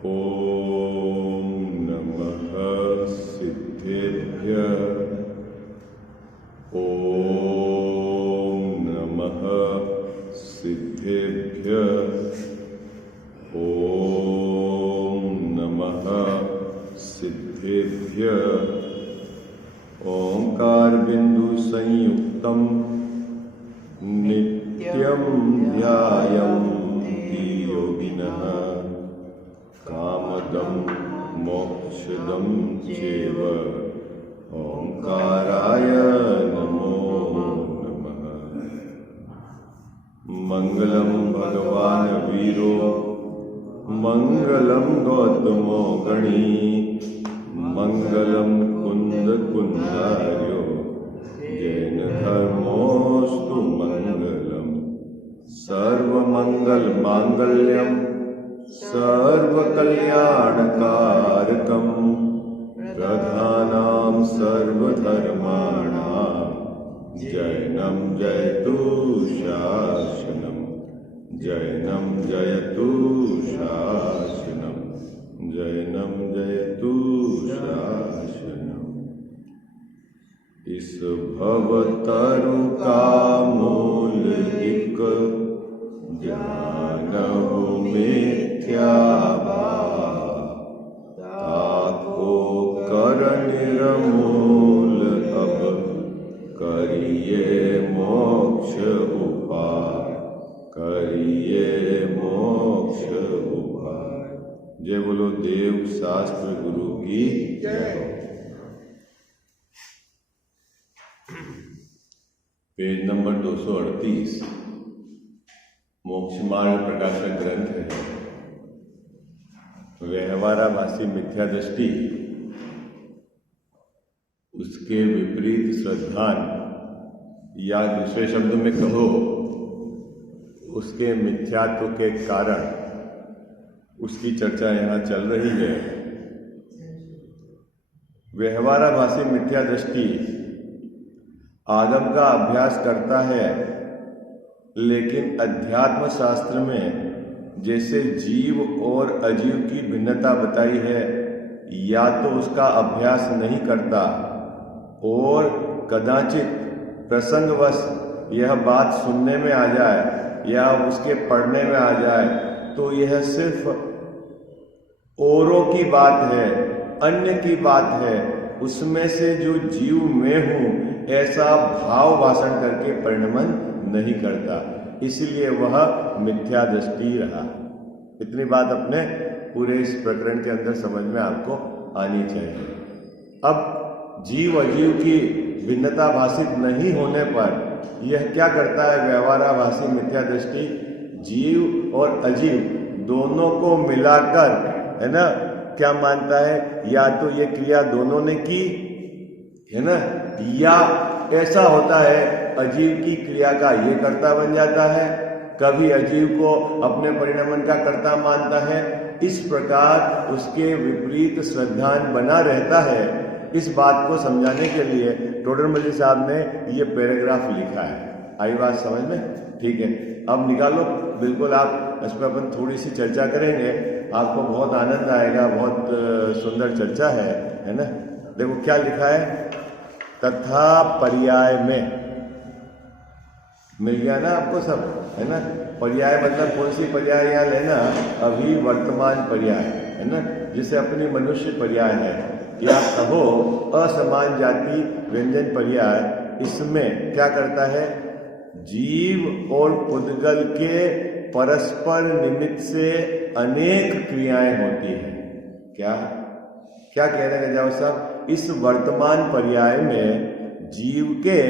ॐ नमः सिद्धेभ्यः। ॐ नमः सिद्धेभ्यः। ॐ नमः सिद्धेभ्यः। ओंकार बिंदु संयुक्तं नित्यं ध्यायन्ति योगिनः कामदं मोक्षदं चैव। ओंकाराय नमो नमः। मंगलम भगवान वीरो मंगलम गौतमो गणी मंगलम कुंद कुंदार्यो जैन धर्मोस्तु मंगलम। सर्वमंगल मांगल्यम सर्वकल्याणकारकम प्रधानां सर्वधर्माणां जैनं जयतु शासनम। जैनं जयतु शासनम। जैनं जयतु शासनम। इस भवतरु का मूल एक जानहु मिथ्या ताको कर निर्मूल अब करिए मोक्ष उपाय। करिए मोक्ष उपाय। जय बोलो देव शास्त्र गुरु की जय। पेज नंबर 238 मोक्ष मार्ग प्रकाशक ग्रंथ है। व्यवहाराभासी मिथ्या दृष्टि, उसके विपरीत श्रद्धान, या दूसरे शब्दों में कहो उसके मिथ्यात्व के कारण, उसकी चर्चा यहाँ चल रही है। व्यवहाराभासी मिथ्या दृष्टि आगम का अभ्यास करता है, लेकिन अध्यात्म शास्त्र में जैसे जीव और अजीव की भिन्नता बताई है, या तो उसका अभ्यास नहीं करता और कदाचित प्रसंगवश यह बात सुनने में आ जाए या उसके पढ़ने में आ जाए तो यह सिर्फ औरों की बात है, अन्य की बात है, उसमें से जो जीव मैं हूं ऐसा भाव भाषण करके परिणमन नहीं करता, इसलिए वह मिथ्या दृष्टि रहा। इतनी बात अपने पूरे इस प्रकरण के अंदर समझ में आपको आनी चाहिए। अब जीव अजीव की भिन्नता भाषित नहीं होने पर यह क्या करता है? व्यवहाराभासी मिथ्या दृष्टि जीव और अजीव दोनों को मिलाकर, है ना, क्या मानता है? या तो ये क्रिया दोनों ने की है ना, या ऐसा होता है अजीव की क्रिया का ये कर्ता बन जाता है, कभी अजीव को अपने परिणमन का कर्ता मानता है। इस प्रकार उसके विपरीत श्रद्धान बना रहता है। इस बात को समझाने के लिए टोडरमल साहब ने ये पैराग्राफ लिखा है। आई बात समझ में? ठीक है, अब निकालो बिल्कुल। आप इस पर अपन थोड़ी सी चर्चा करेंगे, आपको बहुत आनंद आएगा। बहुत सुंदर चर्चा है ना। देखो क्या लिखा है, तथा पर्याय में। मिल गया ना आपको सब, है ना। पर्याय मतलब कौन सी पर्याय यहाँ लेना? अभी वर्तमान पर्याय, है ना, जिसे अपनी मनुष्य पर्याय है, या कहो असमान जाति व्यंजन पर्याय। इसमें क्या करता है? जीव और पुद्गल के परस्पर निमित्त से अनेक क्रियाएं होती हैं। क्या क्या कह रहे हैं जाओ साहब? इस वर्तमान पर्याय में जीव के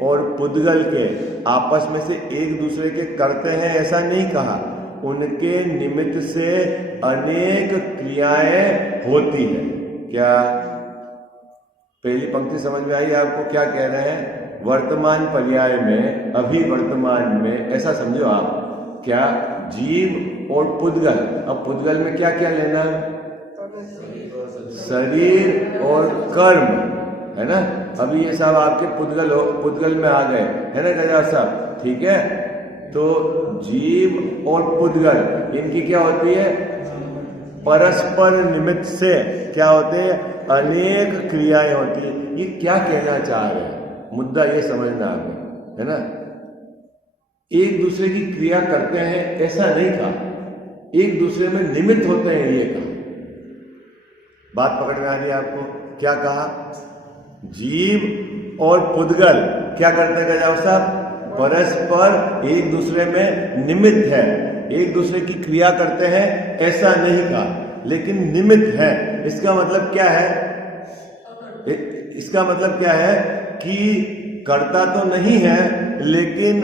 और पुद्गल के आपस में से एक दूसरे के करते हैं ऐसा नहीं कहा, उनके निमित्त से अनेक क्रियाएं होती हैं। क्या पहली पंक्ति समझ में आई आपको? क्या कह रहे हैं? वर्तमान पर्याय में, अभी वर्तमान में, ऐसा समझो आप। क्या? जीव और पुद्गल। अब पुद्गल में क्या क्या लेना? शरीर और कर्म, है ना। अभी ये सब आपके पुद्गल में आ गए, है ना गजा साहब? ठीक है, तो जीव और पुद्गल इनकी क्या होती है? परस्पर निमित्त से क्या होते हैं, अनेक क्रियाएं होती है। ये क्या कहना चाह रहे हैं, मुद्दा ये समझना आपने, है ना। एक दूसरे की क्रिया करते हैं ऐसा नहीं कहा, एक दूसरे में निमित्त होते हैं ये कहा। बात पकड़ में आ रही है आपको? क्या कहा? जीव और पुद्गल क्या करते हैं गजाव साहब? परस्पर एक दूसरे में निमित्त है, एक दूसरे की क्रिया करते हैं ऐसा नहीं कहा, लेकिन निमित्त है। इसका मतलब क्या है? इसका मतलब क्या है कि कर्ता तो नहीं है, लेकिन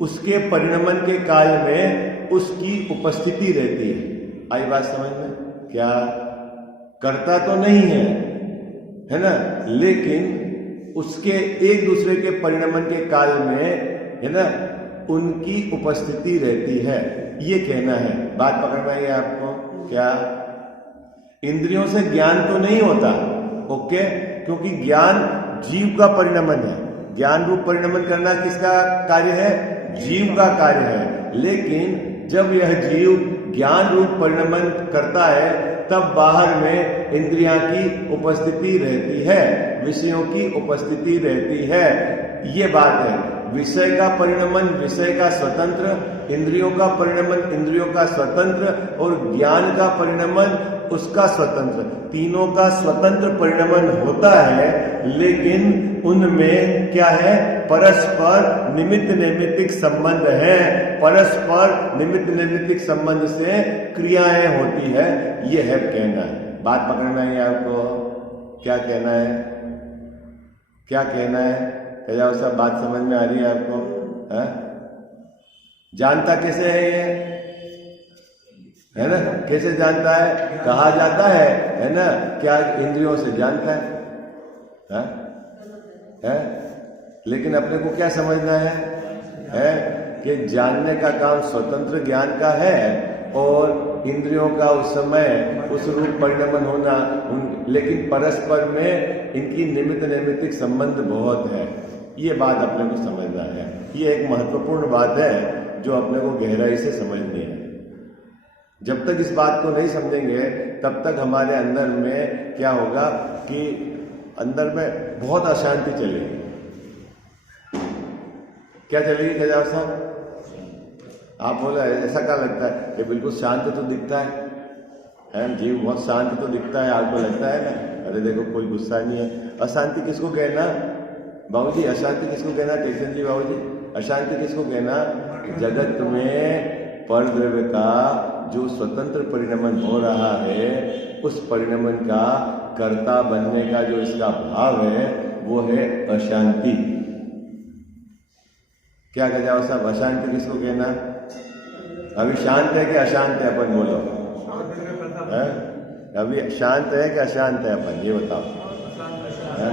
उसके परिणमन के काल में उसकी उपस्थिति रहती है। आई बात समझ में? क्या कर्ता तो नहीं है ना, लेकिन उसके एक दूसरे के परिणमन के काल में, है ना, उनकी उपस्थिति रहती है, ये कहना है। बात पकड़ में आई आपको? क्या इंद्रियों से ज्ञान तो नहीं होता, ओके, क्योंकि ज्ञान जीव का परिणमन है। ज्ञान रूप परिणमन करना किसका कार्य है? जीव का कार्य है। लेकिन जब यह जीव ज्ञान रूप परिणमन करता है, तब बाहर में इंद्रियां की उपस्थिति रहती है, विषयों की उपस्थिति रहती है। ये बात है। विषय का परिणमन विषय का स्वतंत्र, इंद्रियों का परिणमन इंद्रियों का स्वतंत्र, और ज्ञान का परिणमन उसका स्वतंत्र। तीनों का स्वतंत्र परिणमन होता है, लेकिन उनमें क्या है? परस्पर निमित्त नैमित्तिक संबंध है। परस्पर निमित्त नैमित्तिक संबंध से क्रियाएं होती है, ये है कहना है। बात पकड़ना है आपको? क्या कहना है? क्या कहना है? क्या सब बात समझ में आ रही है आपको? है? जानता कैसे है ये, है ना? कैसे जानता है? कहा जाता है ना, क्या इंद्रियों से जानता है? है? लेकिन अपने को क्या समझना है कि जानने का काम स्वतंत्र ज्ञान का है, और इंद्रियों का उस समय उस रूप परिणमन होना लेकिन परस्पर में इनकी निमित्त नैमित्तिक संबंध बहुत है। ये बात अपने को समझना है। ये एक महत्वपूर्ण बात है जो अपने को गहराई से समझनी है। जब तक इस बात को नहीं समझेंगे, तब तक हमारे अंदर में क्या होगा कि अंदर में बहुत अशांति चलेगी। क्या चलेगी गजाव साहब? आप बोले ऐसा क्या लगता है कि बिल्कुल शांत तो दिखता है, जीव बहुत शांत तो दिखता है, आपको लगता है ना, अरे देखो कोई गुस्सा नहीं है। अशांति किसको कहना बाबूजी? अशांति किसको कहना टेंशन जी बाबूजी? अशांति किसको कहना? जगत में परद्रव्य का जो स्वतंत्र परिणमन हो रहा है, उस परिणमन का कर्ता बनने का जो इसका भाव है, वो है अशांति। क्या गजाव साहब, अशांति किसको कहना? अभी शांत है कि अशांत है अपन? बोलो, है? अभी शांत है कि अशांत है अपन? ये बताओ। है?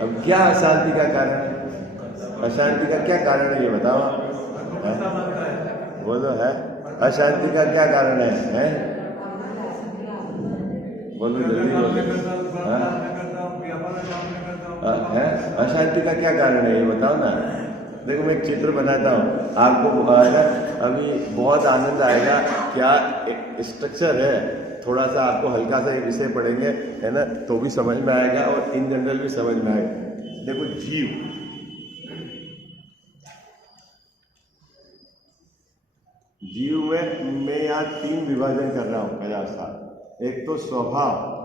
अब क्या अशांति का कारण है? अशांति का क्या कारण है ये बताओ। बोलो, है? अशांति का क्या कारण है? बोलो जल्दी बोलो। है? अशांति का क्या कारण है ये बताओ ना। देखो मैं एक चित्र बनाता हूँ, आपको आएगा अभी बहुत आनंद आएगा। क्या स्ट्रक्चर है, थोड़ा सा आपको हल्का सा ये विषय पढ़ेंगे, है ना, तो भी समझ में आएगा और इन जनरल भी समझ में आएगा। देखो जीव में मैं यहाँ 3 विभाजन कर रहा हूँ पहला साथ। एक तो स्वभाव,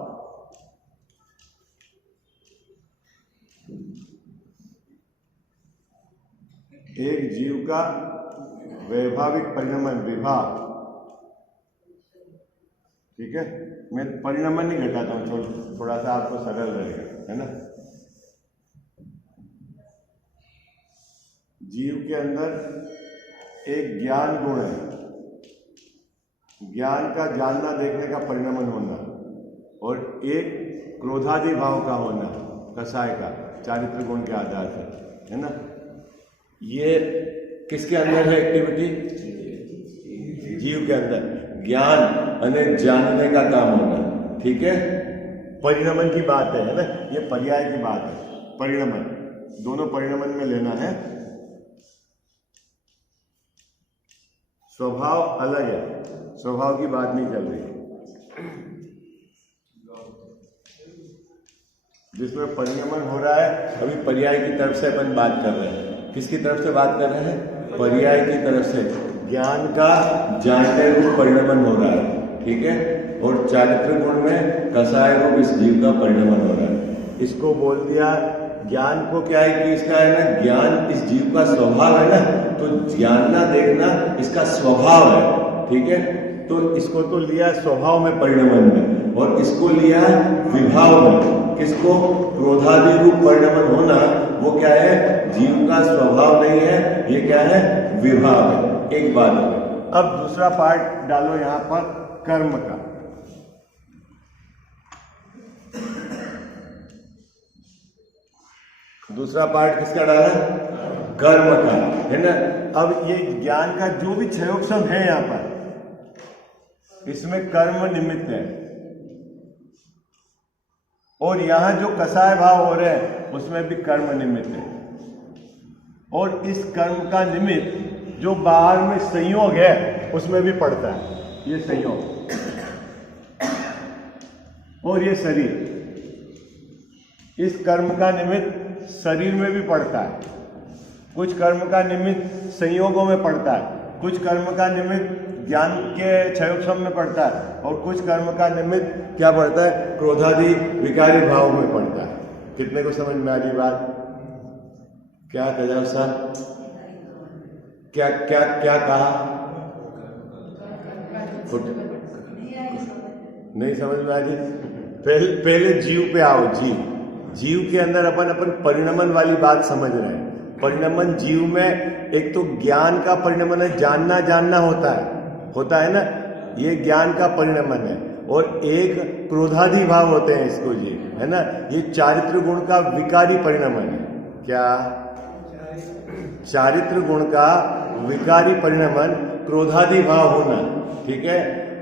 एक जीव का वैभाविक परिणमन विभाग, ठीक है। मैं परिणमन नहीं घटाता हूँ, थोड़ा सा आपको सरल रहेगा, है ना। जीव के अंदर एक ज्ञान गुण है, ज्ञान का जानना देखने का परिणमन होना, और एक क्रोधादि भाव का होना, कसाय का चारित्र गुण के आधार से, है ना। ये किसके अंदर है एक्टिविटी? जीव के अंदर ज्ञान अने जानने का काम होना, ठीक है। परिणमन की बात है ना, ये पर्याय की बात है। परिणमन दोनों परिणमन में लेना है। स्वभाव अलग है, स्वभाव की बात नहीं चल रही। जिसमें परिणमन हो रहा है। अभी पर्याय की तरफ से अपन बात कर रहे हैं। किसकी तरफ से बात कर रहे हैं? पर्याय की तरफ से। ज्ञान का जानते रूप परिणमन हो रहा है, ठीक है। और चारित्र गुण में कसाय रूप इस जीव का परिणमन हो रहा है। इसको बोल दिया ज्ञान को क्या है कि इसका है ना, ज्ञान इस जीव का स्वभाव है ना, तो जानना देखना इसका स्वभाव है, ठीक है। तो इसको तो लिया स्वभाव में परिणमन में, और इसको लिया विभाव में। किसको? क्रोधादि रूप परिणमन होना वो क्या है? जीव का स्वभाव नहीं है, ये क्या है? विभाव है। एक बात है। अब दूसरा पार्ट डालो यहाँ पर कर्म का। दूसरा पार्ट किसका डाला? कर्म का, है ना। अब ये ज्ञान का जो भी क्षयोक्षम है यहाँ पर, इसमें कर्म निमित्त है, और यहां जो कसाय भाव हो रहे हैं उसमें भी कर्म निमित्त है। और इस कर्म का निमित्त जो बाहर में संयोग है उसमें भी पड़ता है, ये संयोग और ये शरीर। इस कर्म का निमित्त शरीर में भी पड़ता है, कुछ कर्म का निमित्त संयोगों में पड़ता है, कुछ कर्म का निमित्त ज्ञान के क्षयोक्षम में पड़ता है, और कुछ कर्म का निमित्त क्या पड़ता है? क्रोधादि विकारी भाव में पड़ता है। कितने को समझ में आ रही बात? क्या तेजाब साहब, क्या क्या क्या कहा? नहीं समझ में आ रही? पहले जीव पे आओ। जीव के अंदर अपन परिणमन वाली बात समझ रहे हैं। परिणमन जीव में एक तो ज्ञान का परिणमन है, जानना होता है ना, ये ज्ञान का परिणमन है। और एक क्रोधादि भाव होते हैं इसको जी, है ना, ये चारित्र गुण का विकारी परिणमन है। क्या? चारित्र गुण का विकारी परिणमन, क्रोधादि भाव होना, ठीक है।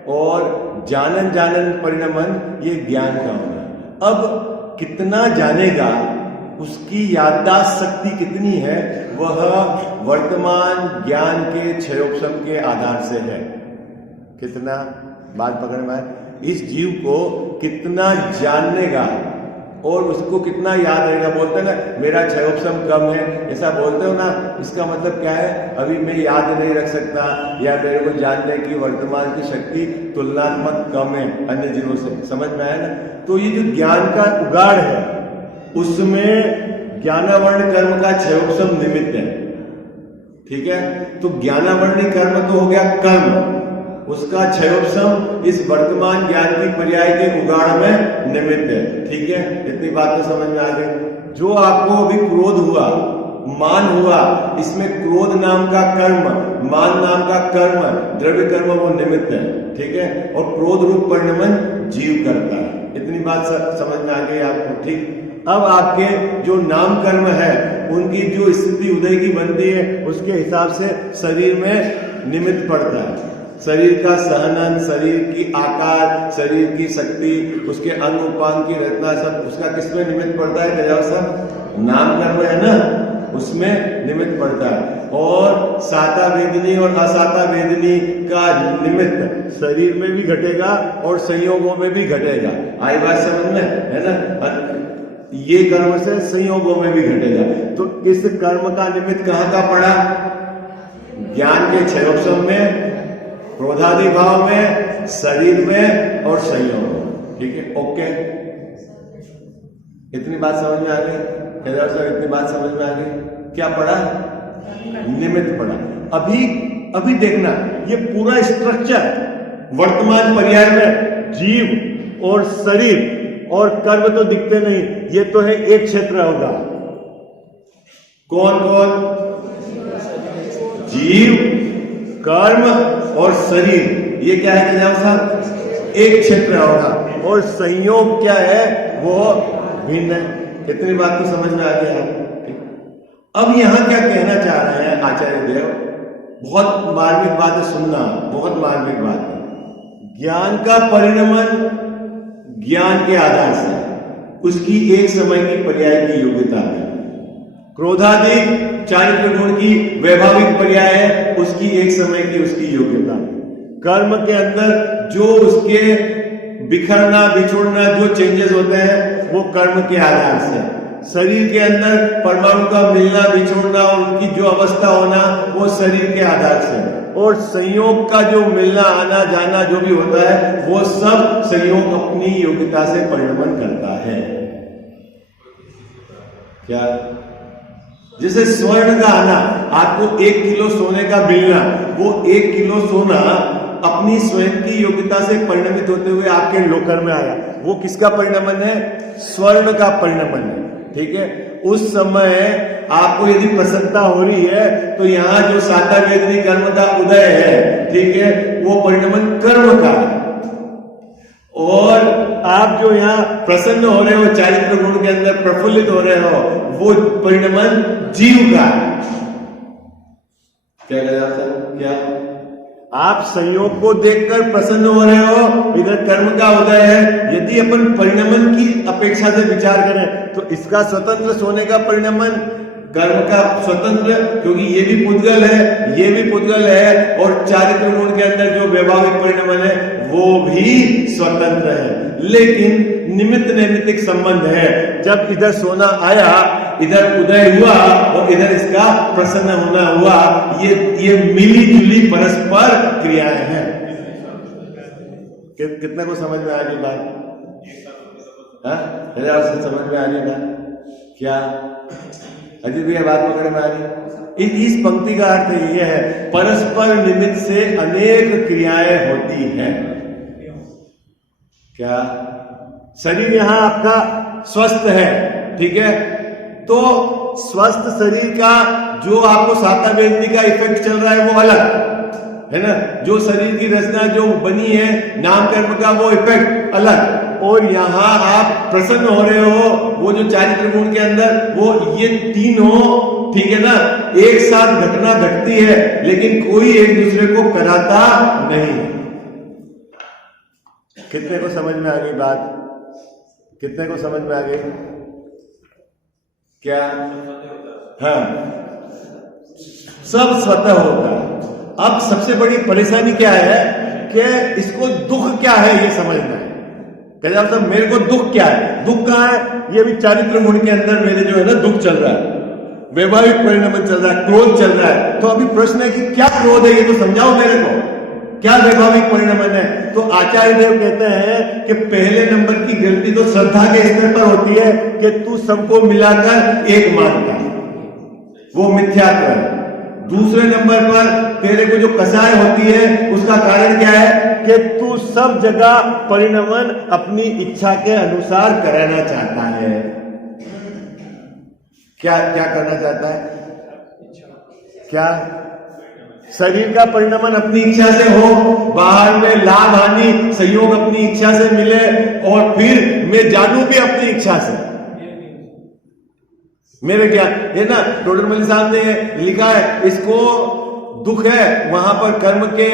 और जानन परिणमन ये ज्ञान का होना। अब कितना जानेगा, उसकी याददाश्त शक्ति कितनी है, वह वर्तमान ज्ञान के क्षयोक्षम के आधार से है। कितना? बात पकड़ में आए? इस जीव को कितना जाननेगा और उसको कितना याद रहेगा। बोलते हैं ना मेरा क्षयोक्षम कम है, ऐसा बोलते हो ना, इसका मतलब क्या है? अभी मैं याद नहीं रख सकता, या मेरे को जानने की वर्तमान की शक्ति तुलनात्मक कम है अन्य जीवों से। समझ में आया ना? तो ये जो ज्ञान का उगाड़ है उसमें ज्ञानावर्ण कर्म का क्षयोक्षम निमित्त है, ठीक है। तो ज्ञानावरणी कर्म तो हो गया कर्म, उसका क्षयोक्षम इस वर्तमान ज्ञान की पर्याय के उगाड़ में निमित्त है, ठीक है। इतनी बात तो समझ में आ गई। जो आपको अभी क्रोध हुआ, मान हुआ, इसमें क्रोध नाम का कर्म, मान नाम का कर्म, द्रव्य कर्म वो निमित्त है, ठीक है। और क्रोध रूप परिणमन जीव करता है। इतनी बात समझ में आ गई आपको, ठीक। अब आपके जो नाम कर्म है उनकी जो स्थिति उदय की बनती है उसके हिसाब से शरीर में निमित्त पड़ता है। शरीर का सहनन, शरीर की आकार, शरीर की शक्ति, उसके अंग उपांग की रचना, सब उसका किसमें निमित्त पड़ता है? तेजाब साहब, नाम कर्म है ना, उसमें निमित्त पड़ता है। और साता वेदनी और असाता वेदनी का निमित्त शरीर में भी घटेगा और संयोगों में भी घटेगा। आई बात समझ में, है ना। ये कर्म से संयोगों में भी घटेगा। तो इस कर्म का निमित्त कहाँ का पड़ा? ज्ञान के क्षयोक्षम में, क्रोधादि भाव में, शरीर में और संयोग में, ठीक है। ओके, इतनी बात समझ में आ गई? इतनी बात समझ में आ गई? क्या पड़ा? निमित्त पड़ा। अभी देखना, ये पूरा स्ट्रक्चर वर्तमान पर्याय में जीव और शरीर और कर्म तो दिखते नहीं, ये तो है एक क्षेत्र होगा। कौन कौन? जीव, कर्म और शरीर, ये क्या है तेजाब साहब? एक क्षेत्र होगा। और संयोग क्या है? वो भिन्न है। इतनी बात तो समझ में आ गई। अब यहां क्या कहना चाह रहे हैं आचार्य देव? बहुत मार्मिक बात है, सुनना, बहुत मार्मिक बात है। ज्ञान का परिणमन ज्ञान के आधार से उसकी एक समय की पर्याय की योग्यता है। क्रोधादि चारित्र गुण की वैभाविक पर्याय है, उसकी एक समय की उसकी योग्यता है। कर्म के अंदर जो उसके बिखरना बिछुड़ना जो चेंजेस होते हैं वो कर्म के आधार से, शरीर के अंदर परमाणु का मिलना बिछुड़ना और उनकी जो अवस्था होना वो शरीर के आधार से, और संयोग का जो मिलना आना जाना जो भी होता है वो सब संयोग अपनी योग्यता से परिणमन करता है। क्या जैसे स्वर्ण का आना, आपको 1 किलो सोने का मिलना, वो 1 किलो सोना अपनी स्वयं की योग्यता से परिणमित होते हुए आपके लोकर में आया, वो किसका परिणमन है? स्वर्ण का परिणमन है। ठीक है, उस समय आपको यदि प्रसन्नता हो रही है तो यहाँ जो साकार वेदनी कर्म का उदय है, ठीक है, वो परिणमन कर्म का है। और आप जो यहाँ प्रसन्न हो रहे हो, चारित्र गुण के अंदर प्रफुल्लित हो रहे हो, वो परिणमन जीव का है। क्या कह रहे हैं? क्या आप संयोग को देखकर प्रसन्न हो रहे हो, इधर कर्म का उदय है। यदि अपन परिणमन की अपेक्षा से विचार करें तो इसका स्वतंत्र सोने का परिणमन, कर्म का स्वतंत्र, क्योंकि ये भी पुद्गल है, ये भी पुद्गल है, और चारित्र गुण के अंदर जो वैभाविक परिणमन है वो भी स्वतंत्र है। लेकिन निमित्त नैमित्तिक संबंध है। जब इधर सोना आया, इधर उदय हुआ और इधर इसका प्रसन्न होना हुआ, ये मिली जुली परस्पर क्रियाएं हैं। कितने को समझ में आ रही बात? समझ में आ रही बात? क्या अजीत भैया बात पकड़ में आ रही? इस पंक्ति का अर्थ यह है, परस्पर निमित्त से अनेक क्रियाएं होती हैं। क्या शरीर यहां आपका स्वस्थ है, ठीक है, तो स्वस्थ शरीर का जो आपको साता वेदनी का इफेक्ट चल रहा है वो अलग है ना, जो शरीर की रचना जो बनी है नाम कर्म का वो इफेक्ट अलग, और यहां आप प्रसन्न हो रहे हो, वो जो चारित्र गुण के अंदर वो ये तीनों, ठीक है ना, एक साथ घटना घटती है लेकिन कोई एक दूसरे को कराता नहीं। कितने को समझ में आ गई बात? कितने को समझ में आ गई? क्या? हाँ, सब स्वतः होता है। अब सबसे बड़ी परेशानी क्या है कि इसको दुख क्या है ये समझना है। कहते साहब मेरे को दुख क्या है? दुख कहाँ है? ये भी चारित्र गुण के अंदर मेरे जो है ना दुख चल रहा है, वैवाहिक परिणमन चल रहा है, क्रोध चल रहा है। तो अभी प्रश्न है कि क्या क्रोध है, ये तो समझाओ मेरे को, क्या वैभाविक परिणमन है? तो आचार्य देव कहते हैं कि पहले नंबर की गलती तो श्रद्धा के स्तर पर होती है कि तू सबको मिलाकर एक मानता है, वो मिथ्यात्व है। दूसरे नंबर पर तेरे को जो कसाय होती है उसका कारण क्या है कि तू सब जगह परिणमन अपनी इच्छा के अनुसार कराना चाहता है। क्या क्या करना चाहता है? क्या शरीर का परिणमन अपनी इच्छा से हो, बाहर में लाभ हानि सहयोग अपनी इच्छा से मिले, और फिर मैं जानू भी अपनी इच्छा से। मेरे क्या है ना, टोडरमल साहब ने लिखा है, इसको दुख है वहां पर कर्म के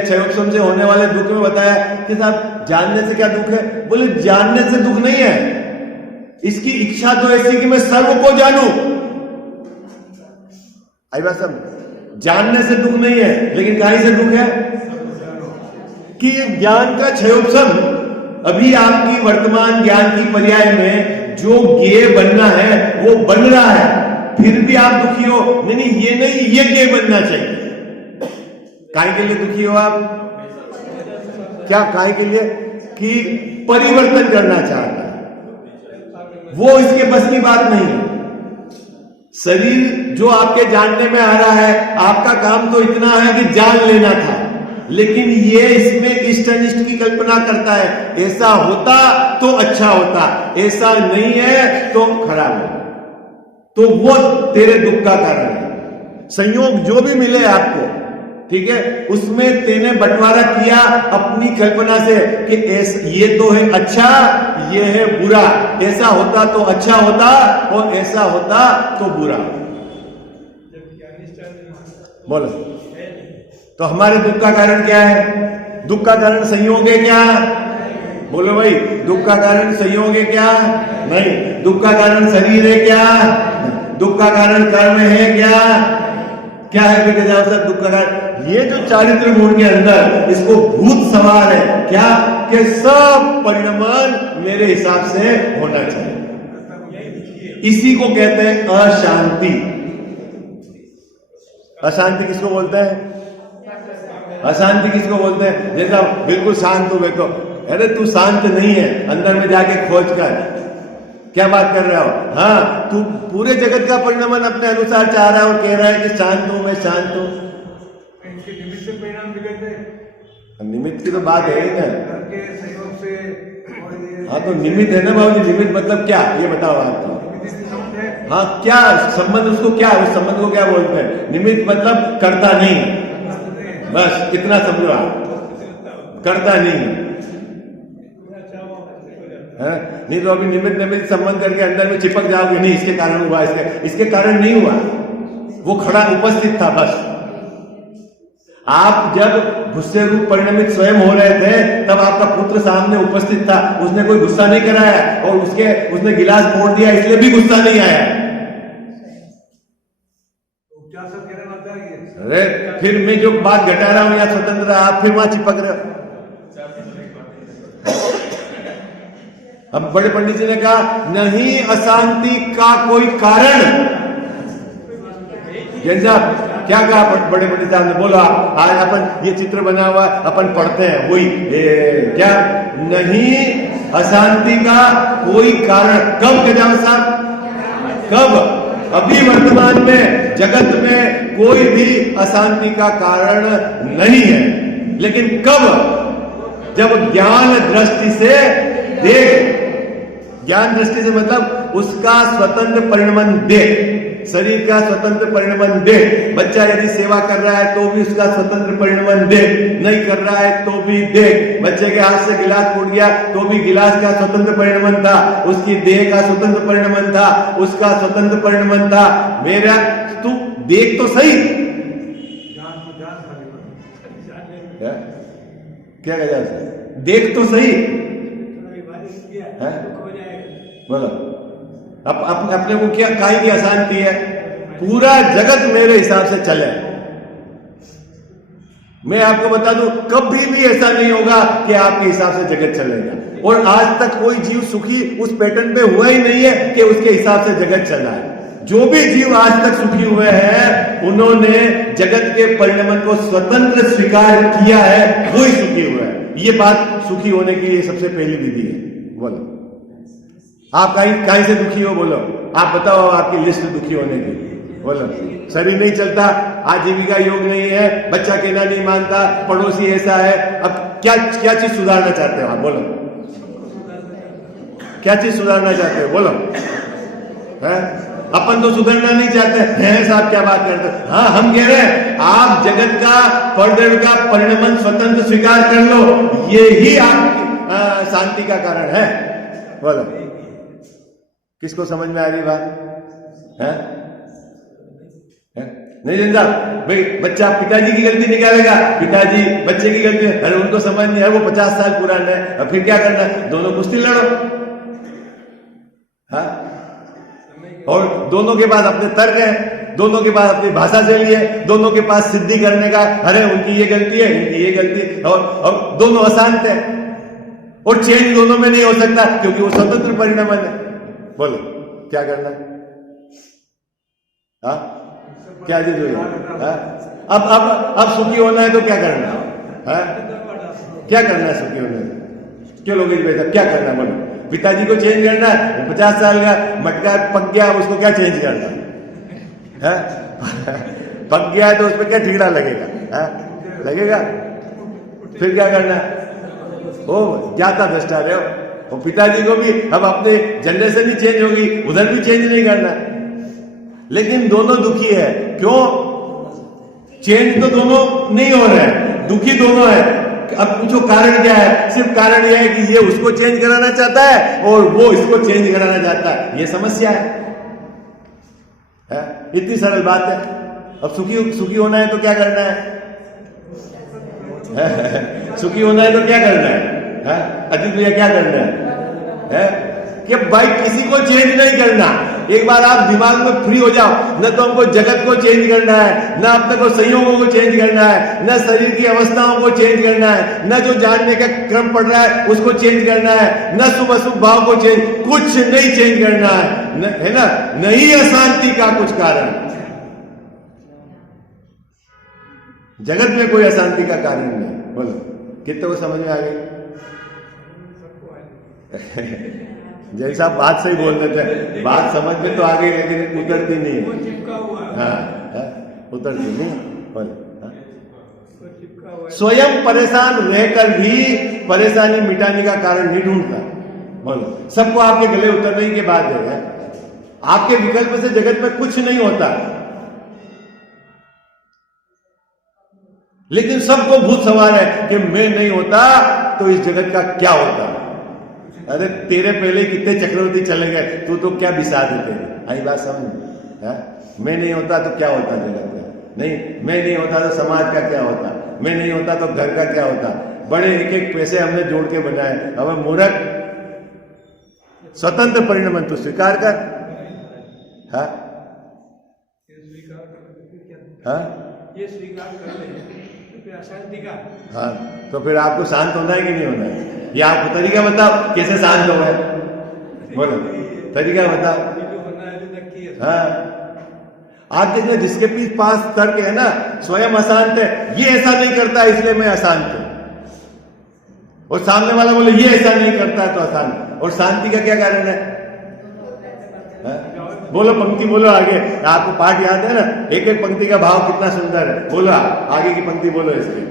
क्षयोपशम से होने वाले दुख में बताया कि साहब जानने से क्या दुख है? बोले जानने से दुख नहीं है, इसकी इच्छा तो ऐसी कि मैं सर्व को जानूं। आई बात समझ? जानने से दुख नहीं है, लेकिन कहीं से दुख है कि ज्ञान का क्षयोपशम, अभी आपकी वर्तमान ज्ञान की पर्याय में जो ज्ञेय बनना है वो बन रहा है, फिर भी आप दुखी हो। नहीं, ये नहीं, ये ज्ञेय बनना चाहिए। काहे के लिए दुखी हो आप? क्या काहे के लिए? कि परिवर्तन करना चाहता है, वो इसके बस की बात नहीं है। शरीर जो आपके जानने में आ रहा है, आपका काम तो इतना है कि जान लेना था, लेकिन ये इसमें इष्ट अनिष्ट की कल्पना करता है। ऐसा होता तो अच्छा होता, ऐसा नहीं है तो खराब है, तो वो तेरे दुख का कारण है। संयोग जो भी मिले आपको, ठीक है, उसमें तेने बंटवारा किया अपनी कल्पना से कि ये तो है अच्छा, ये है बुरा, ऐसा होता तो अच्छा होता और ऐसा होता तो बुरा। बोलो, तो हमारे दुख का कारण क्या है? दुख का कारण संयोग है क्या? बोलो भाई, दुख का कारण संयोग है क्या? नहीं। दुख का कारण शरीर है क्या? दुख का कारण कर्म है क्या? क्या है बेटे साहब? दुख का कारण ये जो चारित्र गुण के अंदर इसको भूत सवार है क्या कि सब परिणमन मेरे हिसाब से होना चाहिए। इसी को कहते हैं अशांति। अशांति किसको बोलते हैं? अशांति किसको बोलते हैं? जैसा बिल्कुल शांत हो गए तो अरे तू शांत नहीं है, अंदर में जाके खोज कर क्या बात कर रहा हो। हाँ, तू पूरे जगत का परिणमन अपने अनुसार चाह रहा है और कह रहा है कि शांत हूं, मैं शांत हूं। निमित्त की तो बात है ही ना। हाँ तो निमित्त है ना बाबू जी। निमित्त मतलब क्या ये बताओ आप। हाँ क्या संबंध, उसको क्या, उस संबंध को क्या बोलते हैं? निमित्त मतलब करता नहीं, बस इतना समझो आप, करता नहीं है। नहीं तो अभी निमित्त संबंध करके अंदर में चिपक जाओगे, नहीं इसके कारण हुआ, इसके कारण नहीं हुआ, वो खड़ा उपस्थित था बस। आप जब गुस्से रूप परिणमित स्वयं हो रहे थे तब आपका पुत्र सामने उपस्थित था, उसने कोई गुस्सा नहीं कराया और उसने गिलास फोड़ दिया इसलिए भी गुस्सा नहीं आया। क्या सब कहना चाहिए? अरे फिर मैं जो बात घटा रहा हूं या स्वतंत्र, आप फिर वहां चिपक रहे हो। अब बड़े पंडित जी ने कहा नहीं अशांति का कोई कारण। जैसा क्या कहा बड़े पंडित साहब ने? बोलो आप। आज अपन ये चित्र बना हुआ अपन पढ़ते हैं वही क्या, नहीं अशांति का कोई कारण। कब गजानन साहब? कब? अभी वर्तमान में जगत में कोई भी अशांति का कारण नहीं है, लेकिन कब? जब ज्ञान दृष्टि से देख, ज्ञान दृष्टि से मतलब उसका स्वतंत्र परिणमन देख, शरीर का स्वतंत्र परिणमन देख। बच्चा यदि सेवा कर रहा है तो भी उसका स्वतंत्र परिणमन देख, नहीं कर रहा है तो भी देख। बच्चे के हाथ से गिलास टूट गया तो भी गिलास का स्वतंत्र परिणमन था, उसकी देह का स्वतंत्र परिणमन था, उसका स्वतंत्र परिणमन था। मेरा तू देख तो सही। क्या कह जाए? देख तो सही है? बोलो अपने को क्या काहे की अशांति है? पूरा जगत मेरे हिसाब से चले। मैं आपको बता दूं कभी भी ऐसा नहीं होगा कि आपके हिसाब से जगत चलेगा, और आज तक कोई जीव सुखी उस पैटर्न पे हुआ ही नहीं है कि उसके हिसाब से जगत चला है। जो भी जीव आज तक सुखी हुए हैं उन्होंने जगत के परिणमन को स्वतंत्र स्वीकार किया है, वो ही सुखी हुए हैं। ये बात सुखी होने की ये सबसे पहली विधि है। बोलो आप कहीं से दुखी हो? बोलो आप बताओ आपकी लिस्ट दुखी होने की। बोलो शरीर नहीं चलता, आजीविका योग नहीं है, बच्चा कहना नहीं मानता, पड़ोसी ऐसा है। अब क्या क्या चीज सुधारना चाहते हो आप? बोलो क्या चीज सुधारना चाहते हो? बोलो है? अपन तो सुधरना नहीं चाहते हैं साहब, क्या बात करते हैं? हाँ हम कह रहे हैं आप जगत का फर्दर का परिणमन स्वतंत्र स्वीकार कर लो, ये ही आपकी शांति का कारण है। बोलो किसको समझ में आ रही बात है? नहीं जनता भाई, बच्चा पिताजी की गलती निकालेगा, पिताजी बच्चे की गलती, अरे उनको समझ नहीं है, वो 50 साल पुराना है, अब फिर क्या करना? दोनों कुश्ती लड़ो। हाँ और दोनों के पास अपने तर्क है, दोनों के पास अपनी भाषा शैली है, दोनों के पास सिद्धि करने का, अरे उनकी ये गलती है, उनकी ये गलती, और दोनों अशांत है, और चेंज दोनों में नहीं हो सकता क्योंकि वो स्वतंत्र परिणमन है। बोलो क्या करना? हाँ क्या चीज हुई? अब सुखी होना है तो क्या करना है? क्या करना है सुखी होने में? क्यों लोग क्या करना? बोलो पिताजी को चेंज करना है, 50 साल का मटका पक गया, उसको क्या चेंज करना है? पक गया है तो उसमें क्या ठीकरा लगेगा? लगेगा? फिर क्या करना है? ओ जाता भ्रष्टा रहे हो। और पिताजी को भी अब अपने जनरेशन ही चेंज होगी, उधर भी चेंज नहीं करना, लेकिन दोनों दुखी है। क्यों? चेंज तो दोनों नहीं हो रहे हैं, दुखी दोनों है। अब पूछो कारण क्या है? सिर्फ कारण यह है कि ये उसको चेंज कराना चाहता है और वो इसको चेंज कराना चाहता है। ये समस्या है? इतनी सरल बात है। अब सुखी होना है तो क्या करना है? सुखी होना है तो क्या करना है? अजीत भैया क्या करना है? कि भाई किसी को चेंज नहीं करना, एक बार आप दिमाग में फ्री हो जाओ, न तो हमको जगत को चेंज करना है, न अपने को संयोगों को चेंज करना है, न शरीर की अवस्थाओं को चेंज करना है, न जो जानने का क्रम पड़ रहा है उसको चेंज करना है, न शुभ अशुभ भाव को चेंज, कुछ नहीं चेंज करना है, है ना। नहीं अशांति का कुछ कारण, जगत में कोई अशांति का कारण नहीं। बोलो कितने को समझ में आ गई? जैसा आप बात सही बोल देते हैं, बात समझ में तो आ गई लेकिन उतरती नहीं है। हाँ, उतरती नहीं। बोलो स्वयं परेशान रहकर भी परेशानी मिटाने का कारण नहीं ढूंढता। बोलो सबको आपके गले उतरने की बात है, आपके विकल्प से जगत में कुछ नहीं होता, लेकिन सबको भूत सवार है कि मैं नहीं होता तो इस जगत का क्या होता। अरे तेरे पहले कितने चक्रवर्ती चले गए, तू तो क्या बिसा देते। आई बात समझ? मैं नहीं होता तो क्या होता जगत का? नहीं, मैं नहीं होता तो समाज का क्या होता, मैं नहीं होता तो घर का क्या होता। बड़े एक एक पैसे हमने जोड़ के बनाए। अब मूर्ख, स्वतंत्र परिणाम तू स्वीकार कर। हाँ हाँ, ये स्वीकार कर ले तो फिर अशांति का। हाँ, तो फिर आपको शांत होना है कि नहीं होना है? ये आपको तरीका बताओ कैसे शांत हो गए। बोलो तरीका बताओ। हाँ, आप देखना जिसके पास तर्क है ना, स्वयं अशांत है, ये ऐसा नहीं करता इसलिए मैं अशांत हूं, और सामने वाला बोले ये ऐसा नहीं करता तो अशांत। और शांति का क्या कारण है? बोलो पंक्ति बोलो आगे, आपको पाठ याद है ना, एक एक पंक्ति का भाव कितना सुंदर है। बोलो आगे की पंक्ति बोलो इसकी।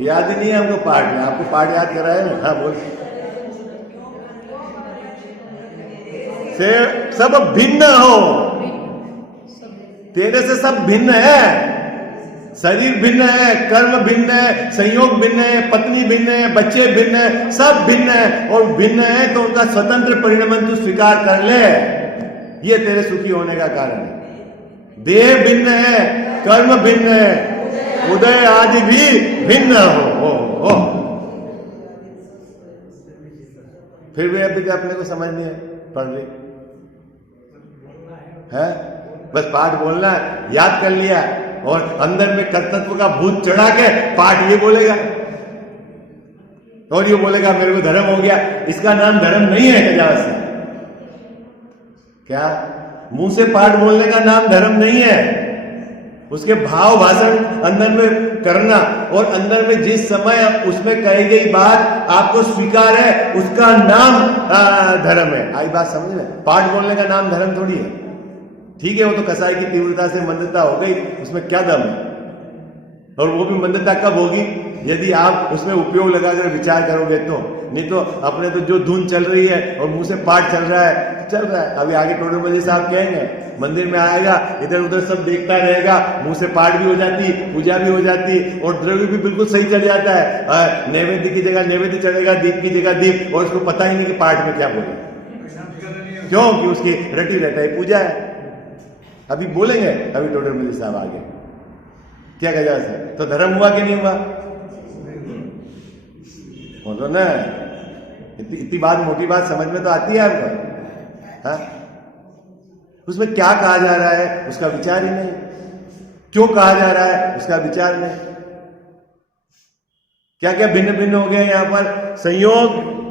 याद ही नहीं है हमको पाठ में, आपको पाठ याद कराया ना। हाँ बोल। से सब भिन्न हो, तेरे से सब भिन्न है, शरीर भिन्न है, कर्म भिन्न है, संयोग भिन्न है, पत्नी भिन्न है, बच्चे भिन्न है, सब भिन्न है। और भिन्न है तो उनका स्वतंत्र परिणाम तू स्वीकार कर ले, ये तेरे सुखी होने का कारण है। देह भिन्न है, कर्म भिन्न है, उदय आज भी भिन्न हो। फिर भी अभी अपने को समझ नहीं है, पढ़ रही है, बस पाठ बोलना है, याद कर लिया, और अंदर में कर्तृत्व का भूत चढ़ा के पाठ ये बोलेगा और ये बोलेगा मेरे को धर्म हो गया। इसका नाम धर्म नहीं है कजावत से। क्या मुंह से पाठ बोलने का नाम धर्म नहीं है, उसके भाव भाषण अंदर में करना, और अंदर में जिस समय उसमें कही गई बात आपको स्वीकार है उसका नाम धर्म है। आई बात समझ में? पाठ बोलने का नाम धर्म थोड़ी है। ठीक है, वो तो कसाई की तीव्रता से मंदता हो गई, उसमें क्या दम है? और वो भी मंदता कब होगी? यदि आप उसमें उपयोग लगाकर विचार करोगे तो। नहीं तो अपने तो जो धुन चल रही है और मुंह से पाठ चल रहा है। अभी आगे टोडरमल साहब कहेंगे, मंदिर में आएगा, इधर उधर सब देखता रहेगा, मुंह से पाठ भी हो जाती, पूजा भी हो जाती, और द्रव्य भी बिल्कुल सही चल जाता है। नैवेद्य की जगह नैवेद्य चढ़ेगा, दीप की जगह दीप, और उसको पता ही नहीं कि पाठ में क्या बोले। क्यों? कि उसकी रटी रहता है पूजा है। अभी बोलेंगे अभी टोडरमल साहब आगे क्या कहा जाए, तो धर्म हुआ कि नहीं हुआ? बोलो ना, इतनी बात, मोटी बात समझ में तो आती है आपको। हाँ, उसमें क्या कहा जा रहा है उसका विचार ही नहीं, क्यों कहा जा रहा है उसका विचार नहीं। क्या क्या भिन्न भिन्न हो गए यहाँ पर? संयोग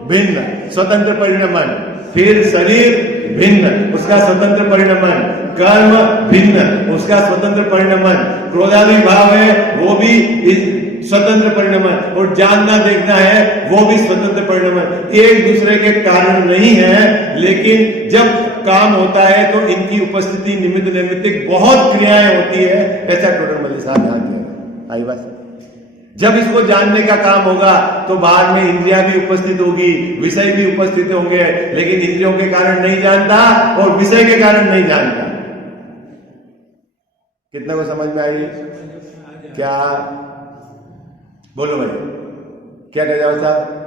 भिन्न, स्वतंत्र परिणामन, फिर शरीर भिन्न, उसका स्वतंत्र परिणामन, कर्म भिन्न, उसका स्वतंत्र परिणामन, क्रोधादि भाव है वो भी स्वतंत्र परिणामन, और जानना देखना है वो भी स्वतंत्र परिणामन। एक दूसरे के कारण नहीं है, लेकिन जब काम होता है तो इनकी उपस्थिति निमित्त नैमित्तिक बहुत क्रियाएं होती है। ऐसा टोडरमल साहब यहाँ किया। आई बात, जब इसको जानने का काम होगा तो बाद में इंद्रिया भी उपस्थित होगी, विषय भी उपस्थित होंगे, लेकिन इंद्रियों के कारण नहीं जानता और विषय के कारण नहीं जानता। कितने को समझ में आई? क्या बोलो भाई, क्या कह जाओ साहब?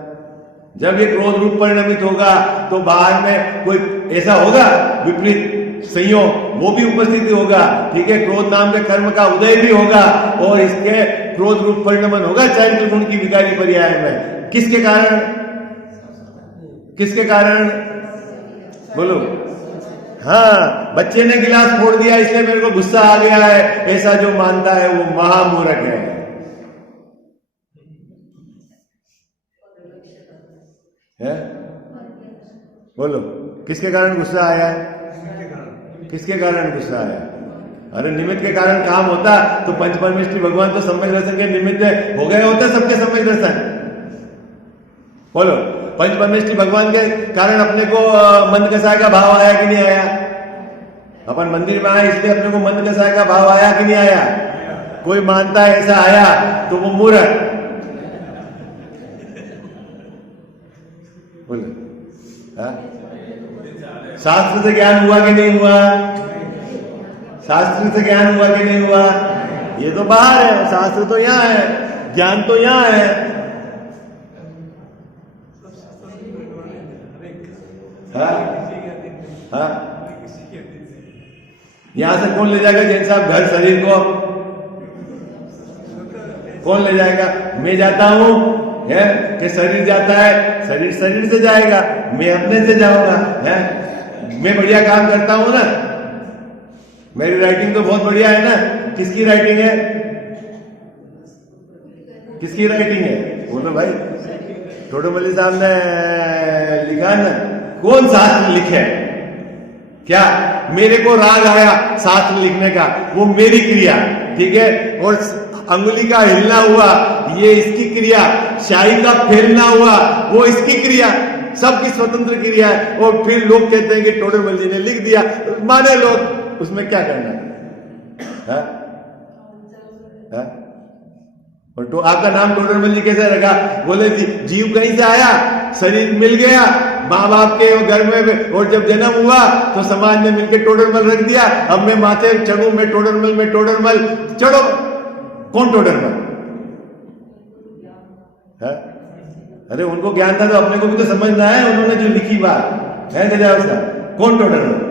जब ये क्रोध रूप परिणमित होगा तो बाहर में कोई ऐसा होगा विपरीत, संयोग वो भी उपस्थिति होगा, ठीक है। क्रोध नाम के कर्म का उदय भी होगा और इसके क्रोध रूप परिणमन होगा चारित्र गुण की विकारी पर्याय में। किसके कारण? किसके कारण? बोलो। हाँ, बच्चे ने गिलास फोड़ दिया इसलिए मेरे को गुस्सा आ गया है, ऐसा जो मानता है वो महामूर्ख है? बोलो, किसके कारण गुस्सा आया है? किसके कारण गुस्सा आया? अरे निमित्त के कारण काम होता तो पंच परमेष्ठी भगवान तो सम्यक दर्शन के निमित्त हो गए होते सबके सम्यक दर्शन। बोलो, पंच परमेष्ठी भगवान के कारण अपने को मंद कसाय का भाव आया कि नहीं आया? अपन मंदिर में आए इसलिए अपने को मंद कसाय का भाव आया कि नहीं आया? कोई मानता है ऐसा आया तो वो मूर्ख। बोलो, शास्त्र से ज्ञान हुआ कि नहीं हुआ? शास्त्र से ज्ञान हुआ कि नहीं हुआ? ये तो बाहर है, शास्त्र तो यहाँ है, ज्ञान तो यहाँ है। हाँ? यहां से कौन ले जाएगा जैन साहब घर शरीर को? कौन ले जाएगा? मैं जाता हूं है कि शरीर जाता है? शरीर शरीर से जाएगा, मैं अपने से जाऊंगा है। मैं बढ़िया काम करता हूं ना, मेरी राइटिंग तो बहुत बढ़िया है ना। किसकी राइटिंग है? किसकी राइटिंग है? बोलो भाई। टोडरमल साहब ने लिखा ना, कौन शास्त्र लिखे? क्या मेरे को राग आया शास्त्र लिखने का, वो मेरी क्रिया, ठीक है। और अंगुली का हिलना हुआ, ये इसकी क्रिया। शाही का फैलना हुआ, वो इसकी क्रिया। सबकी स्वतंत्र क्रिया है। और फिर लोग कहते हैं कि टोडरमल जी ने लिख दिया, माने लोग, उसमें क्या करना है? है? और तो आपका नाम टोडरमल जी कैसे रखा? बोले जी जीव कहीं से आया, शरीर मिल गया माँ बाप के घर में, और जब जन्म हुआ तो समाज ने मिलकर टोडरमल रख दिया। अब मैं माथे चढ़ू, मैं टोडरमल, मैं टोडरमल। चढ़ो, कौन टोडरमल है? अरे उनको ज्ञान था तो अपने को भी तो समझना है। उन्होंने जो लिखी बात है उसका, कौन टोडरमल?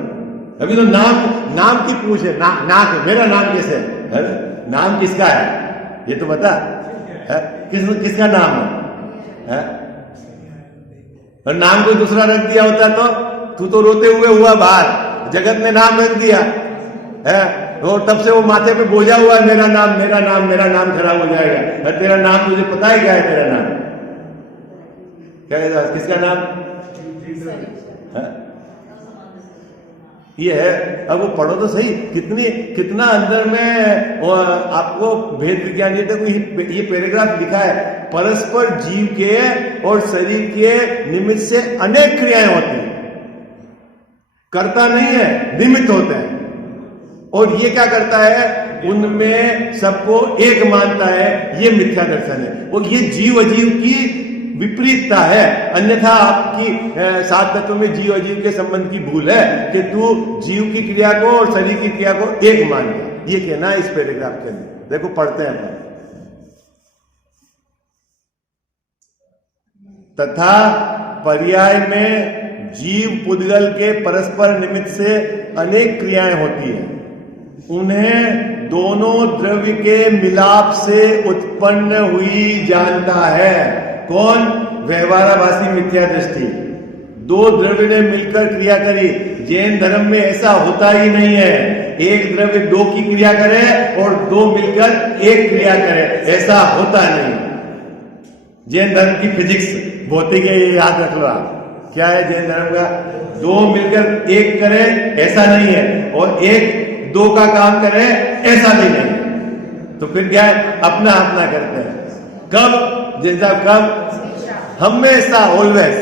अभी तो नाम की पूछ है। नाक मेरा नाम कैसे है? नाम किसका है ये तो बता है? किसका नाम है? और नाम कोई दूसरा रख दिया होता तो तू तो रोते हुए हुआ बाहर, जगत ने नाम रख दिया है। और तब से वो माथे पे बोझा हुआ है, मेरा नाम, मेरा नाम, मेरा नाम खराब हो जाएगा। और तेरा नाम तुझे पता है क्या है? तेरा नाम क्या है? किसका नाम है? ये है। अब वो पढ़ो तो सही, कितना अंदर में आपको भेद विज्ञान। ये देखो, ये पैराग्राफ लिखा है, परस्पर जीव के और शरीर के निमित्त से अनेक क्रियाएं होती हैं। करता नहीं है, निमित्त होते हैं। और ये क्या करता है? उनमें सबको एक मानता है। ये मिथ्या दर्शन है। और ये जीव अजीव की विपरीतता है। अन्यथा आपकी सात तत्व में जीव अजीव के संबंध की भूल है कि तू जीव की क्रिया को और शरीर की क्रिया को एक मान लिया। ये कहना है इस पैराग्राफ के अंदर। देखो पढ़ते हैं अपन। तथा पर्याय में जीव पुद्गल के परस्पर निमित्त से अनेक क्रियाएं होती है। उन्हें दोनों द्रव्य के मिलाप से उत्पन्न हुई जानता है। कौन? व्यवहाराभासी मिथ्या दृष्टि। दो द्रव्य ने मिलकर क्रिया करी। जैन धर्म में ऐसा होता ही नहीं है। एक द्रव्य दो की क्रिया करे और दो मिलकर एक क्रिया करे, ऐसा होता नहीं। जैन धर्म की फिजिक्स, भौतिक है, ये याद रख लो आप। क्या है जैन धर्म का? दो मिलकर एक करे, ऐसा नहीं है। और एक दो का काम करे, ऐसा भी नहीं। तो फिर क्या है? अपना अपना करते हैं। कब? जैन साहब कब? हमेशा, ऑलवेज।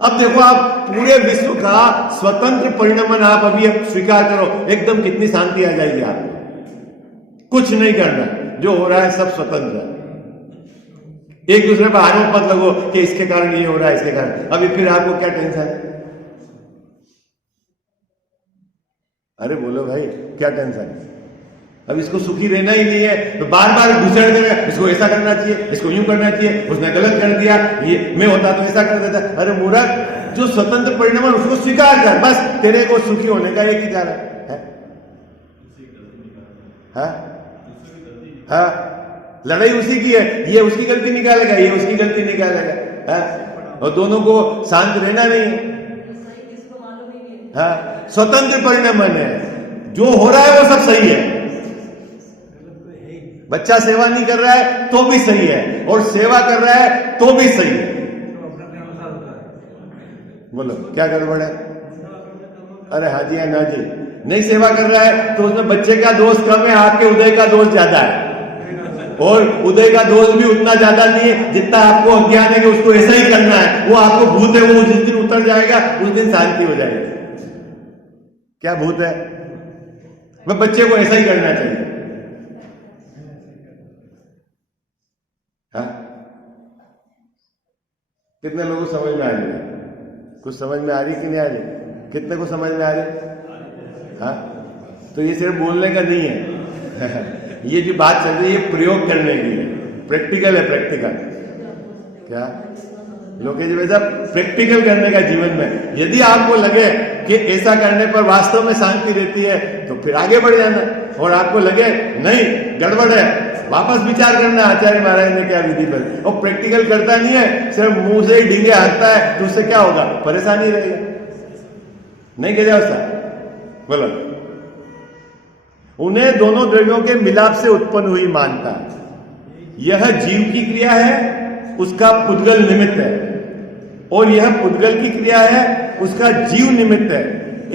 अब देखो, आप पूरे विश्व का स्वतंत्र परिणमन आप अभी स्वीकार करो, एकदम कितनी शांति आ जाएगी आपको। कुछ नहीं करना, जो हो रहा है सब स्वतंत्र है। एक दूसरे पर आरोप मत लगो कि इसके कारण ये हो रहा है, इसके कारण। अभी फिर आपको क्या टेंशन है? अरे बोलो भाई, क्या टेंशन है? अब इसको सुखी रहना ही नहीं है तो बार बार घुसड़ देगा, इसको ऐसा करना चाहिए, इसको यूं करना चाहिए, उसने गलत कर दिया, ये मैं होता तो ऐसा कर देता। अरे मूर्ख, जो स्वतंत्र परिणाम है उसको स्वीकार कर, बस तेरे को सुखी होने का एक ही कारण है। हाँ, लड़ाई उसी की है, ये उसकी गलती निकालेगा, ये उसकी गलती निकालेगा, और दोनों को शांत रहना नहीं है। हाँ, स्वतंत्र परिणामन है, जो हो रहा है वो सब सही है। बच्चा सेवा नहीं कर रहा है तो भी सही है, और सेवा कर रहा है तो भी सही है। बोलो क्या गड़बड़ है? अरे हाँ जी, ना जी, नहीं सेवा कर रहा है तो उसमें बच्चे का दोष कम है, आपके उदय का दोष ज्यादा है, और उदय का दोष भी उतना ज्यादा नहीं है जितना आपको अज्ञान है कि उसको ऐसा ही करना है। वो आपको भूत है, वो जिस दिन उतर जाएगा उस दिन शांति हो जाएगी। क्या भूत है? वह बच्चे को ऐसा ही करना चाहिए। हाँ, कितने लोगों को समझ में आ रही है? कुछ समझ में आ रही कि नहीं आ रही? कितने को समझ में आ रही? हाँ, तो ये सिर्फ बोलने का नहीं है ये जो बात चल रही है ये प्रयोग करने की है, प्रैक्टिकल है, प्रैक्टिकल। क्या लोग वैसा प्रैक्टिकल करने का जीवन में। यदि आपको लगे कि ऐसा करने पर वास्तव में शांति रहती है तो फिर आगे बढ़ जाना, और आपको लगे नहीं गड़बड़ है, वापस विचार करना आचार्य महाराज ने क्या विधि पर, और प्रैक्टिकल करता नहीं है, सिर्फ मुंह से ही डींगे हाथता है, तो उससे क्या होगा? परेशानी रहेगा। नहीं कह जाओ साहब, बोलो। उन्हें दोनों द्रव्यों के मिलाप से उत्पन्न हुई मानता है। यह जीव की क्रिया है, उसका पुद्गल निमित्त है, और यह पुद्गल की क्रिया है, उसका जीव निमित्त है।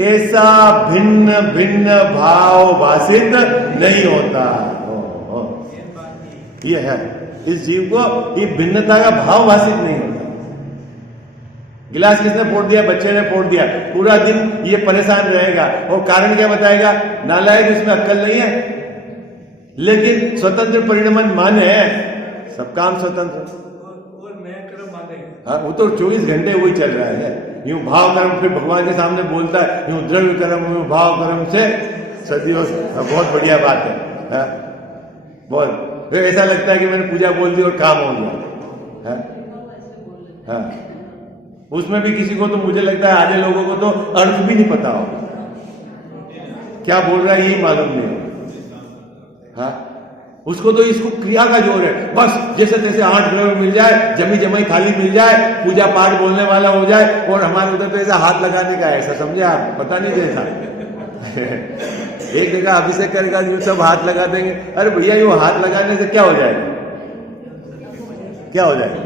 ऐसा भिन्न भिन्न भाव भाषित नहीं होता। ये है, इस जीव को ये भिन्नता का भाव भाषित नहीं होता। गिलास किसने फोड़ दिया? बच्चे ने फोड़ दिया, पूरा दिन ये परेशान रहेगा, और कारण क्या बताएगा? नालायक, उसमें अक्ल नहीं है। लेकिन स्वतंत्र परिणमन माने सब काम स्वतंत्र, और मैं कर्म माने। हाँ, वो तो 24 घंटे वही चल रहा है। यूं भाव कर्म फिर भगवान के सामने बोलता है, यूं द्रव्य कर्म, यूं भाव कर्म से सदियों। बहुत बढ़िया बात है, बहुत। फिर ऐसा लगता है कि मैंने पूजा बोल दी और काम हो गया। हाँ, उसमें भी किसी को तो मुझे लगता है आधे लोगों को तो अर्थ भी नहीं पता हो, क्या बोल रहा है यही मालूम नहीं हो। हाँ, उसको तो इसको क्रिया का जोर है, बस जैसे तैसे 8 ग्रह मिल जाए, जमी जमाई थाली मिल जाए, पूजा पाठ बोलने वाला हो जाए, और हमारे उधर तो ऐसा हाथ लगाने का ऐसा समझे आप, पता नहीं जैसा एक जगह अभिषेक करेगा यूं सब हाथ लगा देंगे। अरे भैया यूं हाथ लगाने से क्या हो जाएगा? क्या हो जाएगा?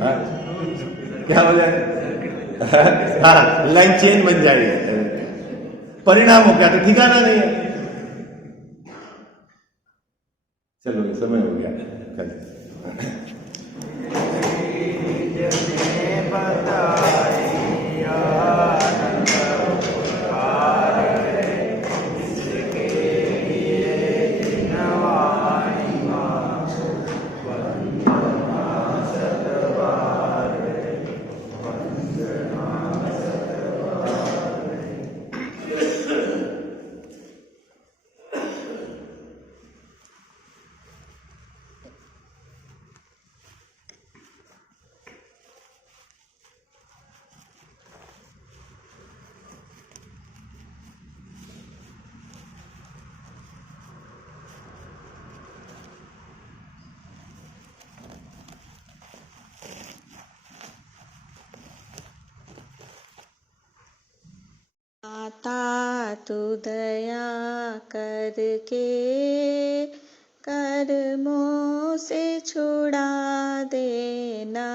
हाँ? क्या हो जाएगा? हाँ, लाइन चेंज बन जाएगी, परिणाम हो क्या तो ठिकाना नहीं है। चलो समय हो गया, कल माता तू दया करके कर्मों से छुड़ा देना,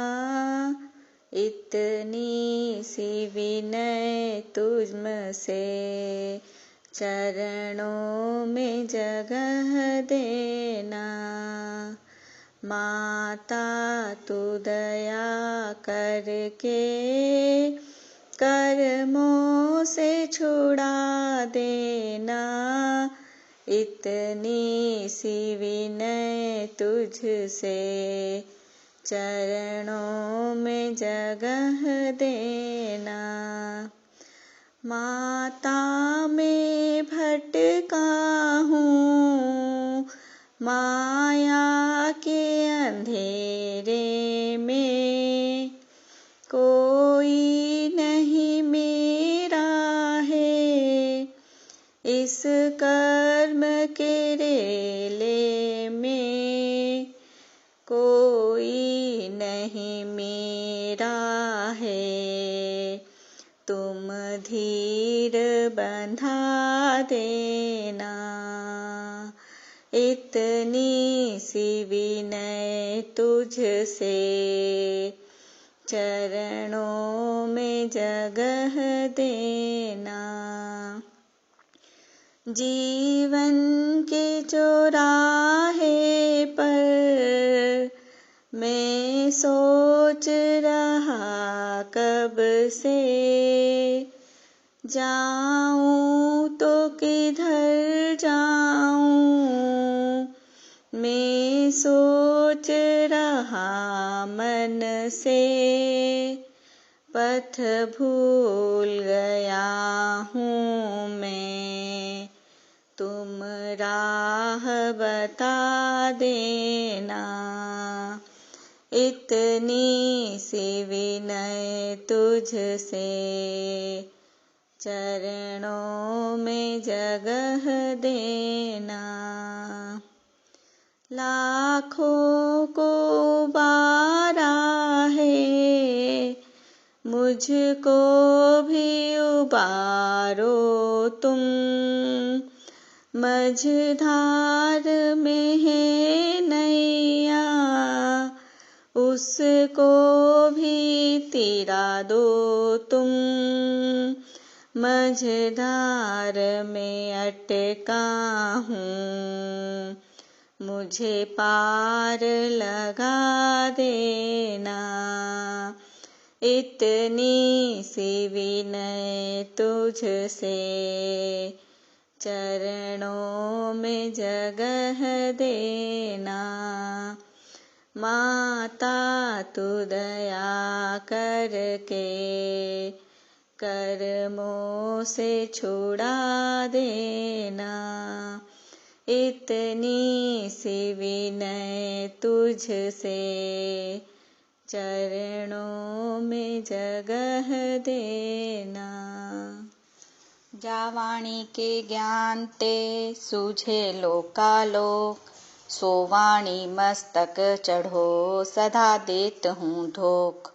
इतनी सी विनय तुझसे चरणों में जगह देना। माता तू दया करके कर्मों से छुड़ा देना, इतनी सी विनय तुझसे चरणों में जगह देना। माता में भटका हूँ माया के अंधेरे में, कोई नहीं मेरा है इस कर्म के रेले में, कोई नहीं मेरा है, तुम धीर बंधा देना। इतनी सी विनय तुझसे, चरणों में जगह देना। जीवन के चौराहे पर मैं सोच रहा कब से, जाऊं तो किधर जाऊं, मैं सोच रहा मन से, पथ भूल गया हूँ मैं, तुम राह बता देना। इतनी सी विनय तुझसे, चरणों में जगह देना। लाखों को उबारा है, मुझको भी उबारो तुम, मझधार में है नैया, उसको भी तिरा दो तुम, मझधार में अटका हूँ, मुझे पार लगा देना। इतनी सी विनय तुझसे, चरणों में जगह देना। माता तू दया करके कर्मों से छुड़ा देना। इतनी सी विनय तुझसे, चरणों में जगह देना। जावाणी के ज्ञान ते सूझे लोकालोक, सोवाणी मस्तक चढ़ो सदा देत हूँ धोख।